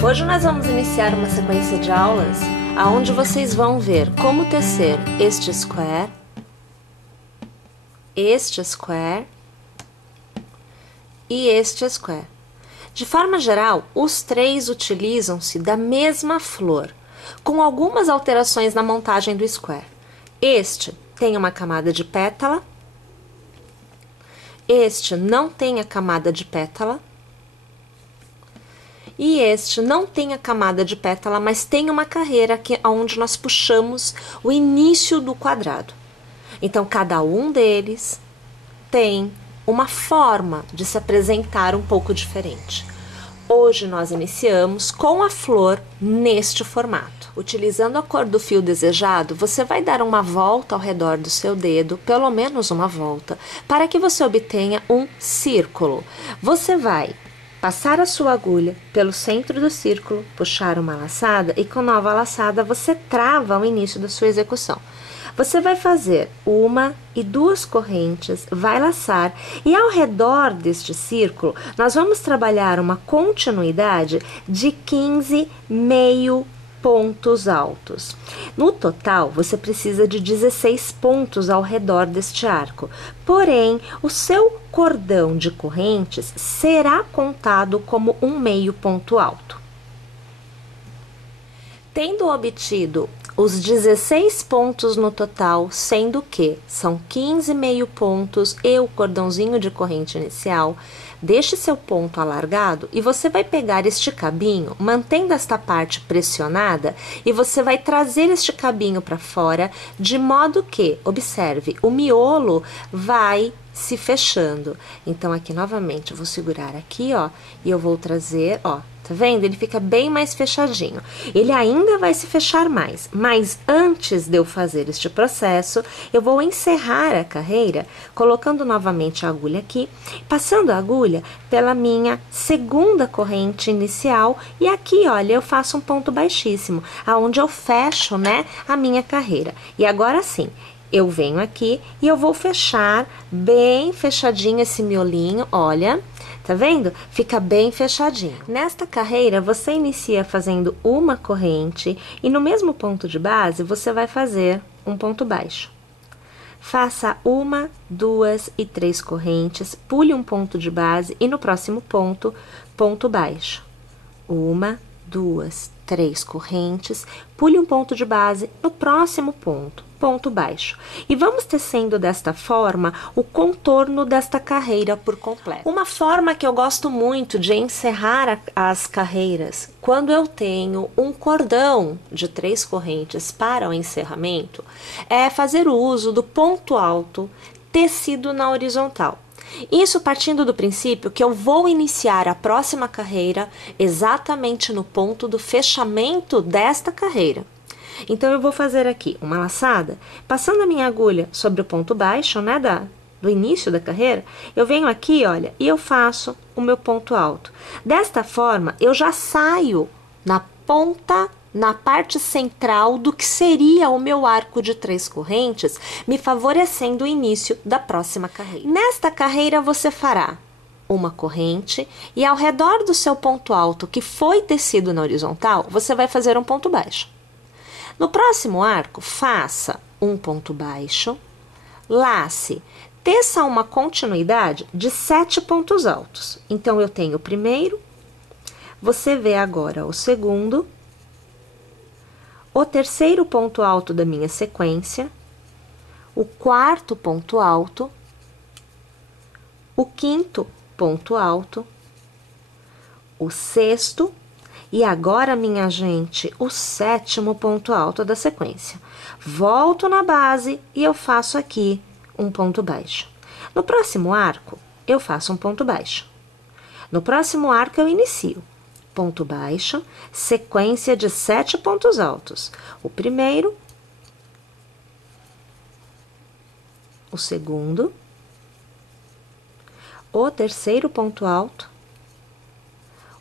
Hoje nós vamos iniciar uma sequência de aulas onde vocês vão ver como tecer este square e este square. De forma geral, os três utilizam-se da mesma flor, com algumas alterações na montagem do square. Este tem uma camada de pétala, este não tem a camada de pétala, e este não tem a camada de pétala, mas tem uma carreira aqui onde nós puxamos o início do quadrado. Então, cada um deles tem uma forma de se apresentar um pouco diferente. Hoje nós iniciamos com a flor neste formato. Utilizando a cor do fio desejado, você vai dar uma volta ao redor do seu dedo, pelo menos uma volta, para que você obtenha um círculo. Você vai passar a sua agulha pelo centro do círculo, puxar uma laçada e com nova laçada você trava o início da sua execução. Você vai fazer 1 e 2 correntes, vai laçar e ao redor deste círculo nós vamos trabalhar uma continuidade de 15 meio pontos altos. No total, você precisa de 16 pontos ao redor deste arco. Porém, o seu cordão de correntes será contado como um meio ponto alto. Tendo obtido os 16 pontos no total, sendo que são 15 meio pontos e o cordãozinho de corrente inicial, deixe seu ponto alargado e você vai pegar este cabinho, mantendo esta parte pressionada, e você vai trazer este cabinho para fora, de modo que, observe, o miolo vai se fechando. Então, aqui novamente, eu vou segurar aqui, ó, e eu vou trazer, ó, tá vendo? Ele fica bem mais fechadinho. Ele ainda vai se fechar mais, mas antes de eu fazer este processo, eu vou encerrar a carreira, colocando novamente a agulha aqui, passando a agulha pela minha segunda corrente inicial, e aqui, olha, eu faço um ponto baixíssimo, aonde eu fecho, né, a minha carreira. E agora sim, eu venho aqui e eu vou fechar bem fechadinho esse miolinho, olha, tá vendo? Fica bem fechadinho. Nesta carreira, você inicia fazendo uma corrente e no mesmo ponto de base, você vai fazer um ponto baixo. Faça 1, 2 e 3 correntes, pule um ponto de base e no próximo ponto, ponto baixo. 1, 2, 3 correntes, pule um ponto de base no próximo ponto, ponto baixo. E vamos tecendo desta forma o contorno desta carreira por completo. Uma forma que eu gosto muito de encerrar as carreiras, quando eu tenho um cordão de 3 correntes para o encerramento, é fazer o uso do ponto alto tecido na horizontal. Isso partindo do princípio que eu vou iniciar a próxima carreira exatamente no ponto do fechamento desta carreira. Então, eu vou fazer aqui uma laçada, passando a minha agulha sobre o ponto baixo, né, do início da carreira, eu venho aqui, olha, e eu faço o meu ponto alto. Desta forma, eu já saio na ponta, na parte central do que seria o meu arco de 3 correntes, me favorecendo o início da próxima carreira. Nesta carreira, você fará uma corrente e ao redor do seu ponto alto, que foi tecido na horizontal, você vai fazer um ponto baixo. No próximo arco, faça um ponto baixo, lace, teça uma continuidade de 7 pontos altos. Então, eu tenho o primeiro, você vê agora o segundo, o terceiro ponto alto da minha sequência, o quarto ponto alto, o quinto ponto alto, o sexto, e agora, minha gente, o 7º ponto alto da sequência. Volto na base e eu faço aqui um ponto baixo. No próximo arco, eu faço um ponto baixo. No próximo arco, eu inicio. Ponto baixo, sequência de 7 pontos altos. O primeiro, o segundo, o terceiro ponto alto,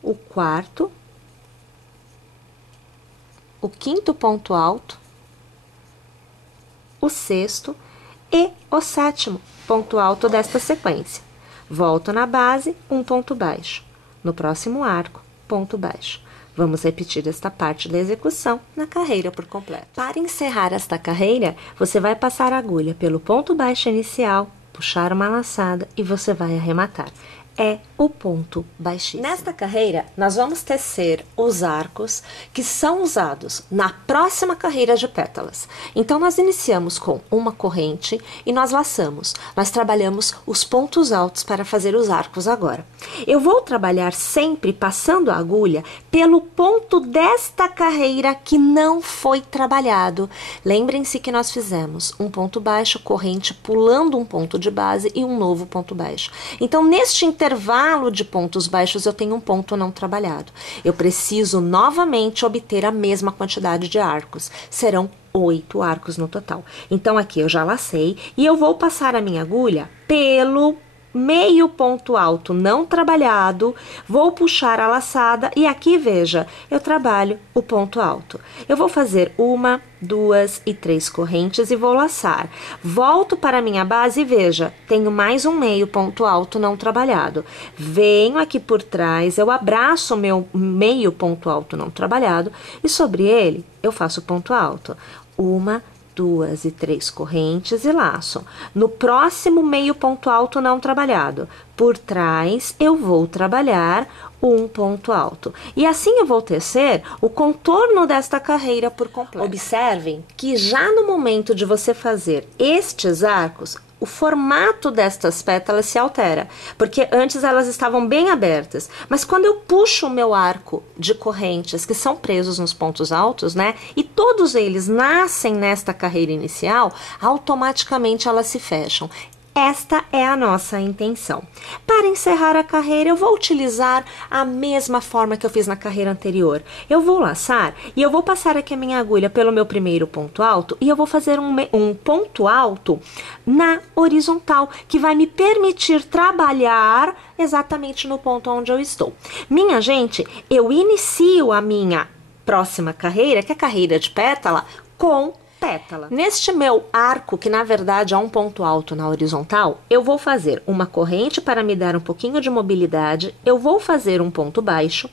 o quarto, o quinto ponto alto, o sexto e o 7º ponto alto desta sequência. Volto na base, um ponto baixo. No próximo arco, ponto baixo. Vamos repetir esta parte da execução na carreira por completo. Para encerrar esta carreira, você vai passar a agulha pelo ponto baixo inicial, puxar uma laçada e você vai arrematar. É o ponto baixíssimo. Nesta carreira, nós vamos tecer os arcos que são usados na próxima carreira de pétalas. Então, nós iniciamos com uma corrente e nós laçamos. Nós trabalhamos os pontos altos para fazer os arcos agora. Eu vou trabalhar sempre passando a agulha pelo ponto desta carreira que não foi trabalhado. Lembrem-se que nós fizemos um ponto baixo, corrente, pulando um ponto de base e um novo ponto baixo. Então, neste intervalo de pontos baixos, eu tenho um ponto não trabalhado. Eu preciso novamente obter a mesma quantidade de arcos. Serão 8 arcos no total. Então, aqui eu já lacei e eu vou passar a minha agulha pelo meio ponto alto não trabalhado, vou puxar a laçada e aqui, veja, eu trabalho o ponto alto. Eu vou fazer 1, 2 e 3 correntes e vou laçar. Volto para a minha base e veja, tenho mais um meio ponto alto não trabalhado. Venho aqui por trás, eu abraço o meu meio ponto alto não trabalhado e sobre ele eu faço ponto alto. 1, 2 e 3 correntes e laço. No próximo meio ponto alto não trabalhado, por trás eu vou trabalhar um ponto alto. E assim eu vou tecer o contorno desta carreira por completo. Observem que já no momento de você fazer estes arcos, o formato destas pétalas se altera, porque antes elas estavam bem abertas, mas quando eu puxo o meu arco de correntes que são presos nos pontos altos, né, e todos eles nascem nesta carreira inicial, automaticamente elas se fecham. Esta é a nossa intenção. Para encerrar a carreira, eu vou utilizar a mesma forma que eu fiz na carreira anterior. Eu vou laçar e eu vou passar aqui a minha agulha pelo meu primeiro ponto alto e eu vou fazer um ponto alto na horizontal, que vai me permitir trabalhar exatamente no ponto onde eu estou. Minha gente, eu inicio a minha próxima carreira, que é a carreira de pétala, com pétala. Neste meu arco, que na verdade é um ponto alto na horizontal, eu vou fazer uma corrente para me dar um pouquinho de mobilidade, eu vou fazer um ponto baixo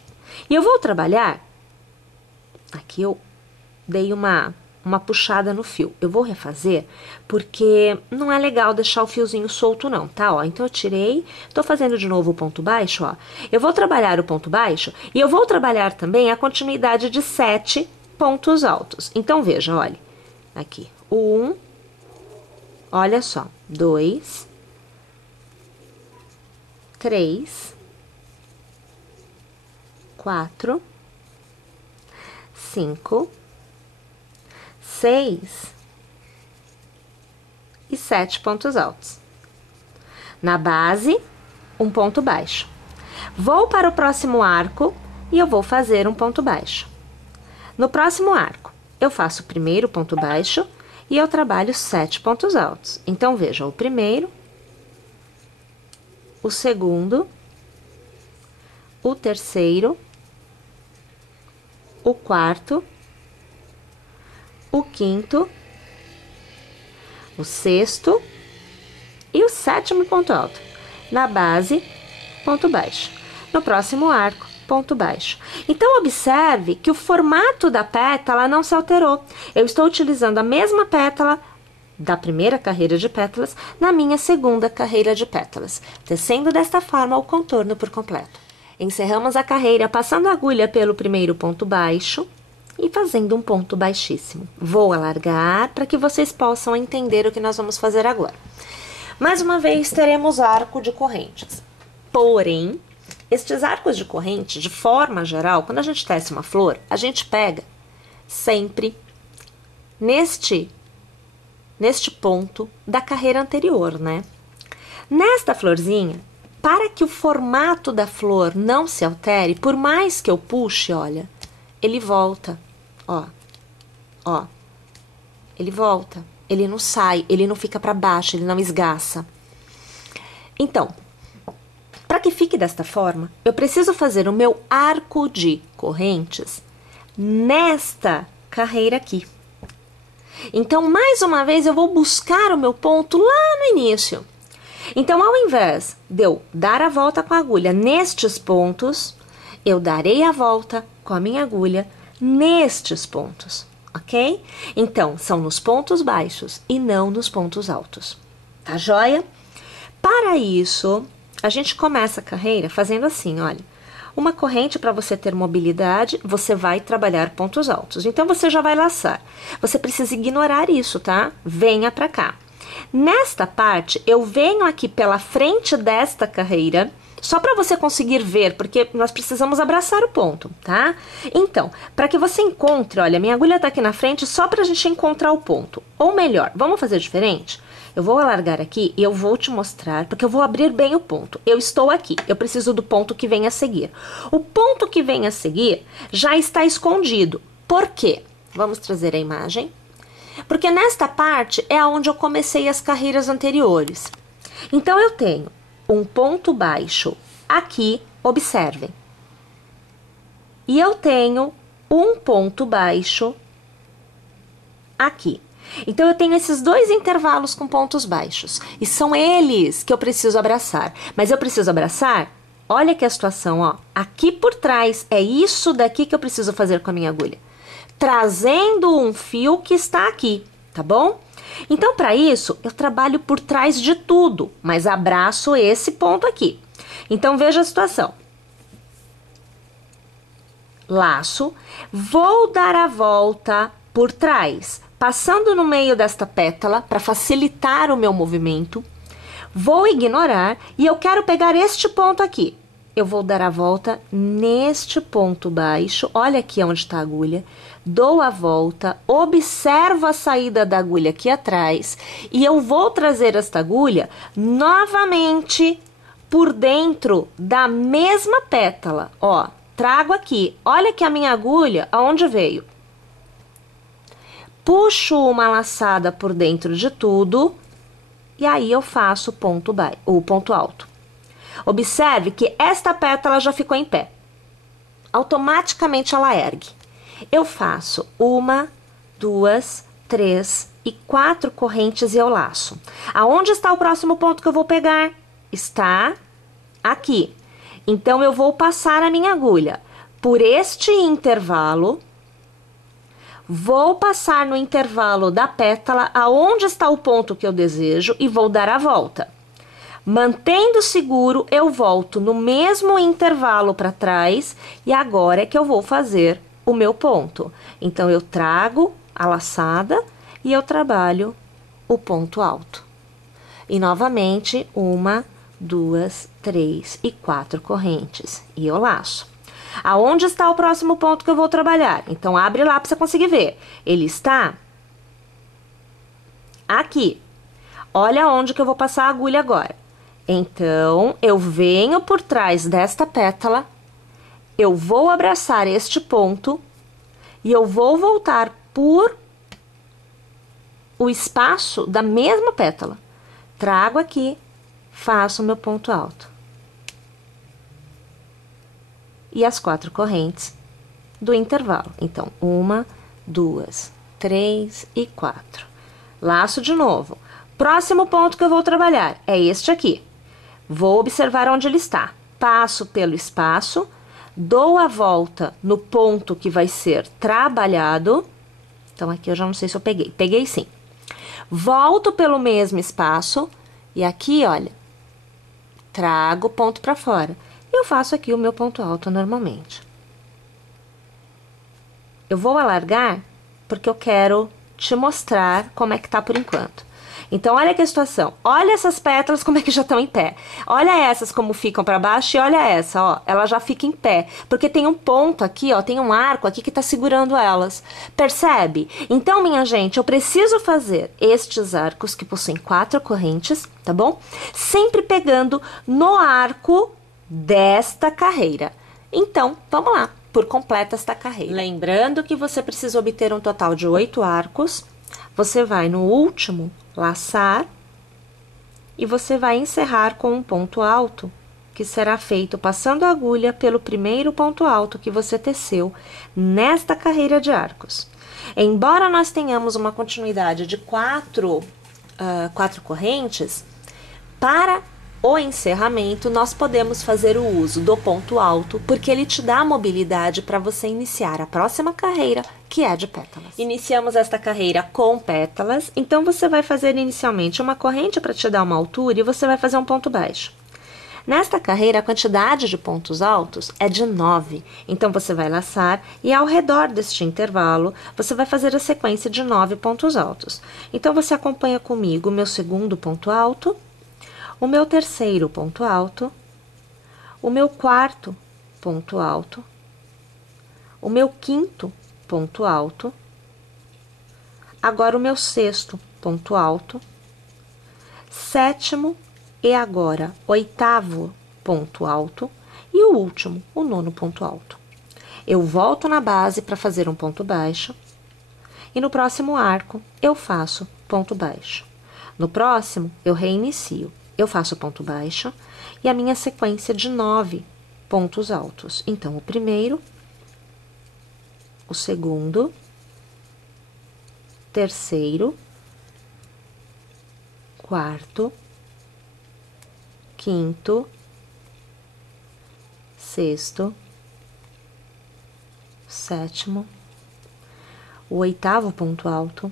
e eu vou trabalhar, aqui eu dei uma puxada no fio, eu vou refazer porque não é legal deixar o fiozinho solto não, tá? Ó, então eu tirei, tô fazendo de novo o ponto baixo, ó, eu vou trabalhar o ponto baixo e eu vou trabalhar também a continuidade de 7 pontos altos. Então veja, olha, aqui, 1, olha só, 2, 3, 4, 5, 6 e 7 pontos altos. Na base, um ponto baixo. Vou para o próximo arco e eu vou fazer um ponto baixo. No próximo arco, eu faço o primeiro ponto baixo e eu trabalho 7 pontos altos. Então, veja, o primeiro, o segundo, o terceiro, o quarto, o quinto, o sexto e o sétimo ponto alto. Na base, ponto baixo. No próximo arco, ponto baixo. Então, observe que o formato da pétala não se alterou. Eu estou utilizando a mesma pétala da primeira carreira de pétalas na minha segunda carreira de pétalas, tecendo desta forma o contorno por completo. Encerramos a carreira passando a agulha pelo primeiro ponto baixo e fazendo um ponto baixíssimo. Vou alargar para que vocês possam entender o que nós vamos fazer agora. Mais uma vez, teremos arco de correntes. Porém, estes arcos de corrente, de forma geral, quando a gente tece uma flor, a gente pega sempre neste ponto da carreira anterior, né? Nesta florzinha, para que o formato da flor não se altere, por mais que eu puxe, olha, ele volta, ó, ele volta, ele não sai, ele não fica para baixo, ele não esgaça. Então, para que fique desta forma, eu preciso fazer o meu arco de correntes nesta carreira aqui. Então, mais uma vez, eu vou buscar o meu ponto lá no início. Então, ao invés de eu dar a volta com a agulha nestes pontos, eu darei a volta com a minha agulha nestes pontos, ok? Então, são nos pontos baixos e não nos pontos altos, tá joia? Para isso, a gente começa a carreira fazendo assim, olha. Uma corrente, para você ter mobilidade, você vai trabalhar pontos altos. Então, você já vai laçar. Você precisa ignorar isso, tá? Venha para cá. Nesta parte, eu venho aqui pela frente desta carreira, só para você conseguir ver, porque nós precisamos abraçar o ponto, tá? Então, para que você encontre, olha, minha agulha tá aqui na frente só pra gente encontrar o ponto. Ou melhor, vamos fazer diferente? Eu vou alargar aqui e eu vou te mostrar, porque eu vou abrir bem o ponto. Eu estou aqui, eu preciso do ponto que vem a seguir. O ponto que vem a seguir já está escondido. Por quê? Vamos trazer a imagem. Porque nesta parte é onde eu comecei as carreiras anteriores. Então, eu tenho um ponto baixo aqui, observem. E eu tenho um ponto baixo aqui. Então, eu tenho esses dois intervalos com pontos baixos. E são eles que eu preciso abraçar. Mas eu preciso abraçar, olha aqui a situação, ó. Aqui por trás, é isso daqui que eu preciso fazer com a minha agulha. Trazendo um fio que está aqui, tá bom? Então, para isso, eu trabalho por trás de tudo, mas abraço esse ponto aqui. Então, veja a situação. Laço, vou dar a volta por trás, passando no meio desta pétala para facilitar o meu movimento. Vou ignorar e eu quero pegar este ponto aqui. Eu vou dar a volta neste ponto baixo, olha aqui onde está a agulha, dou a volta, observo a saída da agulha aqui atrás e eu vou trazer esta agulha novamente por dentro da mesma pétala, ó, trago aqui, olha que a minha agulha, aonde veio? Puxo uma laçada por dentro de tudo e aí eu faço o ponto alto. Observe que esta pétala já ficou em pé. Automaticamente ela ergue. Eu faço 1, 2, 3 e 4 correntes e eu laço. Aonde está o próximo ponto que eu vou pegar? Está aqui. Então, eu vou passar a minha agulha por este intervalo. Vou passar no intervalo da pétala aonde está o ponto que eu desejo e vou dar a volta. Mantendo seguro, eu volto no mesmo intervalo para trás e agora é que eu vou fazer o meu ponto. Então, eu trago a laçada e eu trabalho o ponto alto. E novamente, 1, 2, 3 e 4 correntes. E eu laço. Aonde está o próximo ponto que eu vou trabalhar? Então, abre lá para você conseguir ver. Ele está aqui. Olha onde que eu vou passar a agulha agora. Então, eu venho por trás desta pétala, eu vou abraçar este ponto e eu vou voltar por o espaço da mesma pétala. Trago aqui, faço o meu ponto alto. E as 4 correntes do intervalo. Então, 1, 2, 3 e 4. Laço de novo. Próximo ponto que eu vou trabalhar é este aqui. Vou observar onde ele está. Passo pelo espaço, dou a volta no ponto que vai ser trabalhado. Então, aqui eu já não sei se eu peguei. Peguei sim. Volto pelo mesmo espaço e aqui, olha, trago o ponto para fora. E eu faço aqui o meu ponto alto normalmente. Eu vou alargar porque eu quero te mostrar como é que tá por enquanto. Então, olha aqui a situação. Olha essas pétalas como é que já estão em pé. Olha essas como ficam para baixo e olha essa, ó. Ela já fica em pé. Porque tem um ponto aqui, ó. Tem um arco aqui que tá segurando elas. Percebe? Então, minha gente, eu preciso fazer estes arcos que possuem 4 correntes, tá bom? Sempre pegando no arco desta carreira. Então, vamos lá. Por completa esta carreira. Lembrando que você precisa obter um total de 8 arcos. Você vai no último laçar e você vai encerrar com um ponto alto, que será feito passando a agulha pelo primeiro ponto alto que você teceu nesta carreira de arcos. Embora nós tenhamos uma continuidade de 4 correntes, para o encerramento, nós podemos fazer o uso do ponto alto, porque ele te dá a mobilidade para você iniciar a próxima carreira, que é de pétalas. Iniciamos esta carreira com pétalas, então você vai fazer inicialmente uma corrente para te dar uma altura e você vai fazer um ponto baixo. Nesta carreira, a quantidade de pontos altos é de 9, então você vai laçar e ao redor deste intervalo, você vai fazer a sequência de 9 pontos altos. Então, você acompanha comigo o meu segundo ponto alto, o meu terceiro ponto alto, o meu quarto ponto alto, o meu quinto ponto alto, agora o meu sexto ponto alto, sétimo e agora oitavo ponto alto e o último, o nono ponto alto. Eu volto na base para fazer um ponto baixo e no próximo arco eu faço ponto baixo. No próximo eu reinicio, eu faço ponto baixo e a minha sequência de 9 pontos altos. Então, o primeiro, o segundo, terceiro, quarto, quinto, sexto, sétimo, o oitavo ponto alto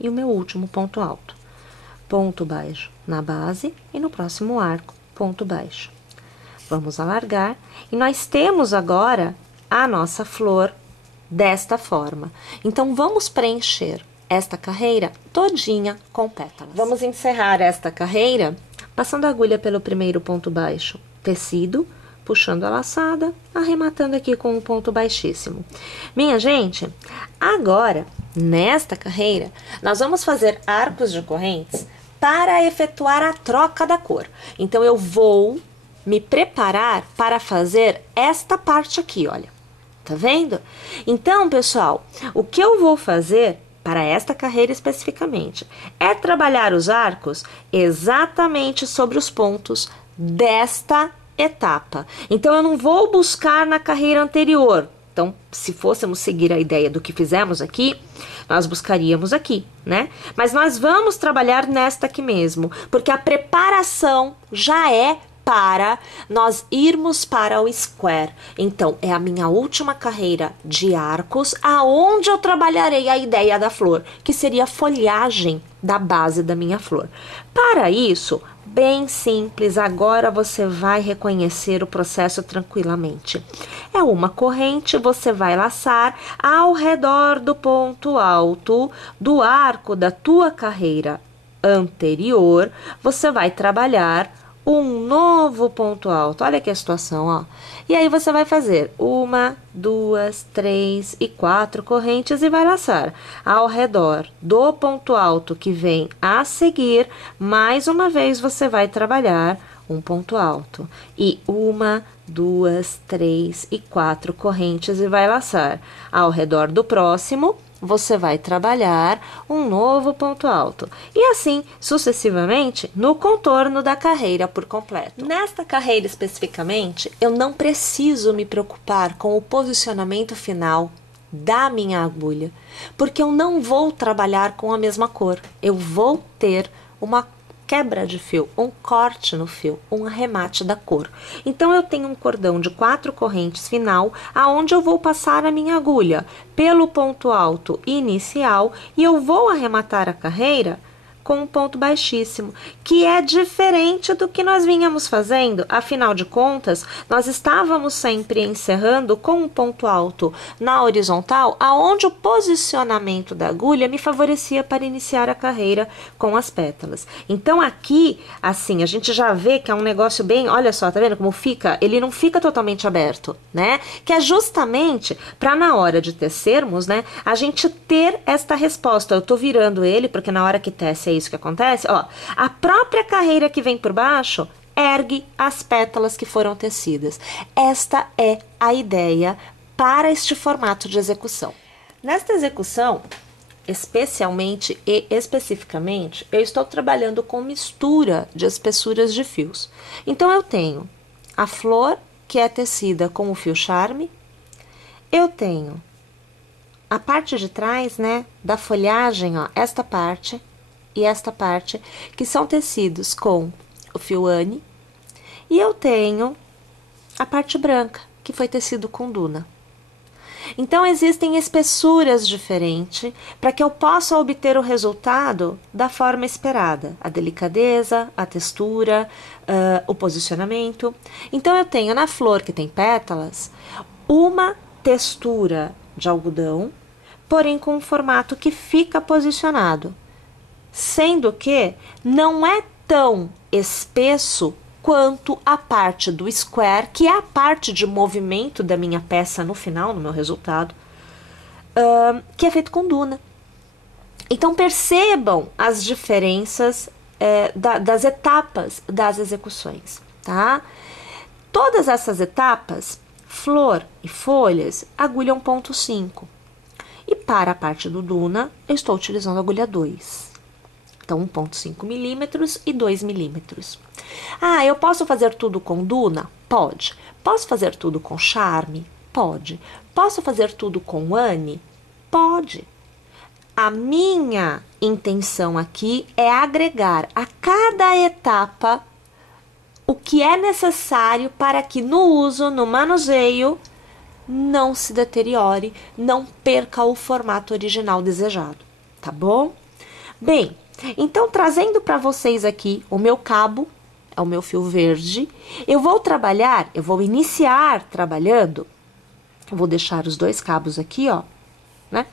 e o meu último ponto alto. Ponto baixo na base e no próximo arco, ponto baixo. Vamos alargar e nós temos agora a nossa flor desta forma. Então, vamos preencher esta carreira todinha com pétalas. Vamos encerrar esta carreira passando a agulha pelo primeiro ponto baixo, tecido, puxando a laçada, arrematando aqui com um ponto baixíssimo. Minha gente, agora, nesta carreira, nós vamos fazer arcos de correntes para efetuar a troca da cor. Então, eu vou me preparar para fazer esta parte aqui, olha. Tá vendo? Então, pessoal, o que eu vou fazer para esta carreira especificamente é trabalhar os arcos exatamente sobre os pontos desta etapa. Então, eu não vou buscar na carreira anterior. Então, se fôssemos seguir a ideia do que fizemos aqui, nós buscaríamos aqui, né? Mas nós vamos trabalhar nesta aqui mesmo, porque a preparação já é para nós irmos para o square. Então, é a minha última carreira de arcos, aonde eu trabalharei a ideia da flor, que seria a folhagem da base da minha flor. Para isso, bem simples, agora você vai reconhecer o processo tranquilamente. É uma corrente, você vai laçar ao redor do ponto alto do arco da tua carreira anterior, você vai trabalhar um novo ponto alto. Olha aqui a situação, ó. E aí você vai fazer 1, 2, 3 e 4 correntes e vai laçar ao redor do ponto alto que vem a seguir. Mais uma vez você vai trabalhar um ponto alto e 1, 2, 3 e 4 correntes e vai laçar ao redor do próximo. Você vai trabalhar um novo ponto alto e assim sucessivamente no contorno da carreira por completo. Nesta carreira especificamente, eu não preciso me preocupar com o posicionamento final da minha agulha, porque eu não vou trabalhar com a mesma cor. Eu vou ter uma quebra de fio, um corte no fio, um arremate da cor. Então, eu tenho um cordão de 4 correntes final, aonde eu vou passar a minha agulha pelo ponto alto inicial e eu vou arrematar a carreira com um ponto baixíssimo, que é diferente do que nós vínhamos fazendo. Afinal de contas, nós estávamos sempre encerrando com um ponto alto na horizontal, aonde o posicionamento da agulha me favorecia para iniciar a carreira com as pétalas. Então, aqui, assim, a gente já vê que é um negócio bem, olha só, tá vendo como fica? Ele não fica totalmente aberto, né? Que é justamente para na hora de tecermos, né, a gente ter esta resposta. Eu tô virando ele, porque na hora que tece é isso que acontece, ó, a própria carreira que vem por baixo ergue as pétalas que foram tecidas. Esta é a ideia para este formato de execução. Nesta execução, especialmente e especificamente, eu estou trabalhando com mistura de espessuras de fios. Então, eu tenho a flor, que é tecida com o fio charme, eu tenho a parte de trás, né, da folhagem, ó, esta parte e esta parte, que são tecidos com o fio Anne, e eu tenho a parte branca, que foi tecido com Duna. Então, existem espessuras diferentes para que eu possa obter o resultado da forma esperada. A delicadeza, a textura, o posicionamento. Então, eu tenho na flor, que tem pétalas, uma textura de algodão, porém com um formato que fica posicionado. Sendo que não é tão espesso quanto a parte do square, que é a parte de movimento da minha peça no final, no meu resultado, que é feito com Duna. Então percebam as diferenças das etapas das execuções, tá? Todas essas etapas, flor e folhas, agulha 1,5. E para a parte do Duna, eu estou utilizando a agulha 2. Então, 1,5 milímetros e 2 milímetros. Ah, eu posso fazer tudo com Duna? Pode. Posso fazer tudo com Charme? Pode. Posso fazer tudo com Anne? Pode. A minha intenção aqui é agregar a cada etapa o que é necessário para que no uso, no manuseio, não se deteriore, não perca o formato original desejado, tá bom? Bem, então trazendo para vocês aqui o meu cabo, é o meu fio verde, eu vou iniciar trabalhando, vou deixar os 2 cabos aqui, ó, né?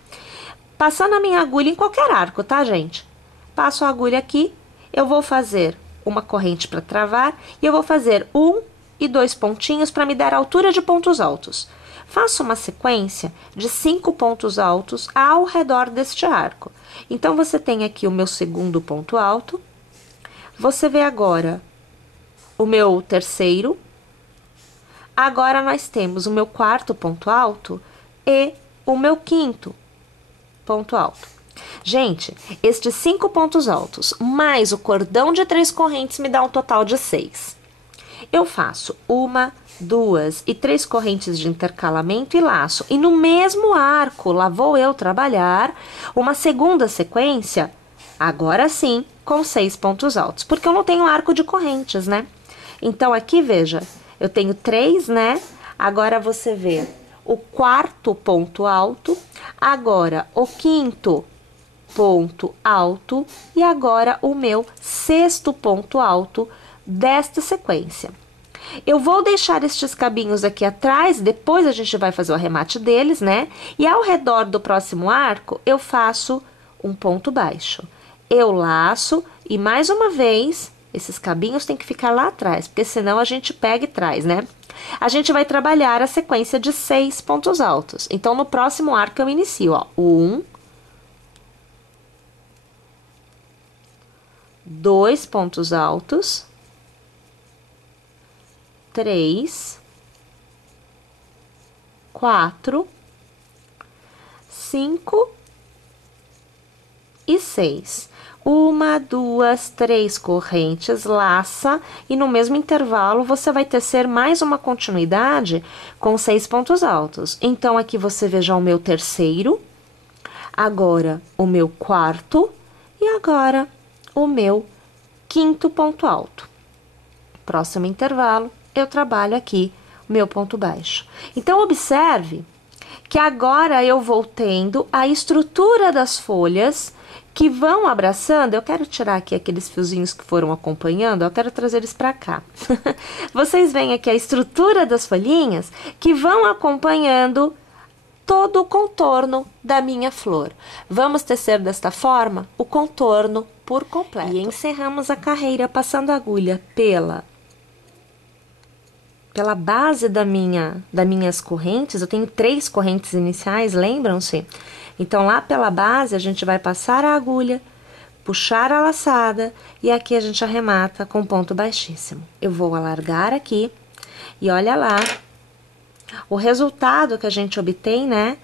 Passando a minha agulha em qualquer arco, tá, gente? Passo a agulha aqui, eu vou fazer uma corrente para travar e eu vou fazer 1 e 2 pontinhos para me dar a altura de pontos altos. Faço uma sequência de 5 pontos altos ao redor deste arco. Então, você tem aqui o meu segundo ponto alto. Você vê agora o meu terceiro. Agora, nós temos o meu quarto ponto alto e o meu quinto ponto alto. Gente, estes 5 pontos altos mais o cordão de 3 correntes me dá um total de 6. Eu faço 1, 2 e 3 correntes de intercalamento e laço. E no mesmo arco, lá vou eu trabalhar uma segunda sequência, agora sim, com 6 pontos altos. Porque eu não tenho arco de correntes, né? Então, aqui, veja, eu tenho 3, né? Agora, você vê o quarto ponto alto, agora o quinto ponto alto e agora o meu sexto ponto alto desta sequência. Eu vou deixar estes cabinhos aqui atrás, depois a gente vai fazer o arremate deles, né? E ao redor do próximo arco, eu faço um ponto baixo. Eu laço e mais uma vez, esses cabinhos tem que ficar lá atrás, porque senão a gente pega e traz, né? A gente vai trabalhar a sequência de 6 pontos altos. Então, no próximo arco eu inicio, ó, 1, 2 pontos altos, 3, 4, 5 e 6. 1, 2, 3 correntes, laça e no mesmo intervalo você vai tecer mais uma continuidade com 6 pontos altos. Então, aqui você veja o meu terceiro, agora o meu quarto e agora o meu quinto ponto alto. Próximo intervalo, eu trabalho aqui o meu ponto baixo. Então, observe que agora eu vou tendo a estrutura das folhas que vão abraçando. Eu quero tirar aqui aqueles fiozinhos que foram acompanhando, eu quero trazer eles para cá. Vocês veem aqui a estrutura das folhinhas que vão acompanhando todo o contorno da minha flor. Vamos tecer desta forma o contorno por completo. E encerramos a carreira passando a agulha pela base das minhas correntes. Eu tenho 3 correntes iniciais, lembram-se? Então, lá pela base, a gente vai passar a agulha, puxar a laçada e aqui a gente arremata com ponto baixíssimo. Eu vou alargar aqui e olha lá o resultado que a gente obtém, né?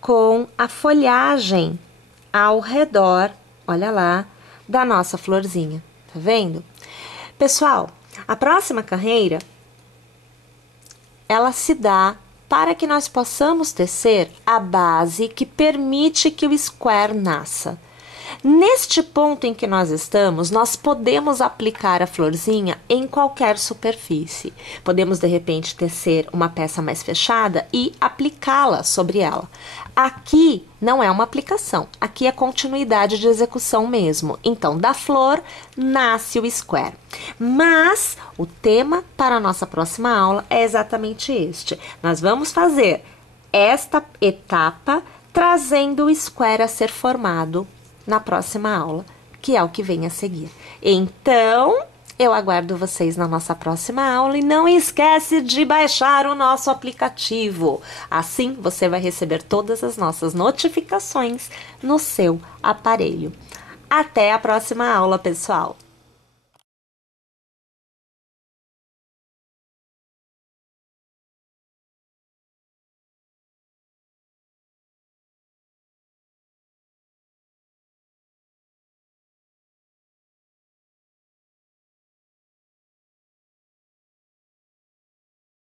Com a folhagem ao redor, olha lá, da nossa florzinha. Tá vendo? Pessoal, a próxima carreira ela se dá para que nós possamos tecer a base que permite que o square nasça. Neste ponto em que nós estamos, nós podemos aplicar a florzinha em qualquer superfície. Podemos, de repente, tecer uma peça mais fechada e aplicá-la sobre ela. Aqui não é uma aplicação, aqui é continuidade de execução mesmo. Então, da flor nasce o square. Mas o tema para a nossa próxima aula é exatamente este. Nós vamos fazer esta etapa trazendo o square a ser formado na próxima aula, que é o que vem a seguir. Então, eu aguardo vocês na nossa próxima aula e não esquece de baixar o nosso aplicativo. Assim, você vai receber todas as nossas notificações no seu aparelho. Até a próxima aula, pessoal!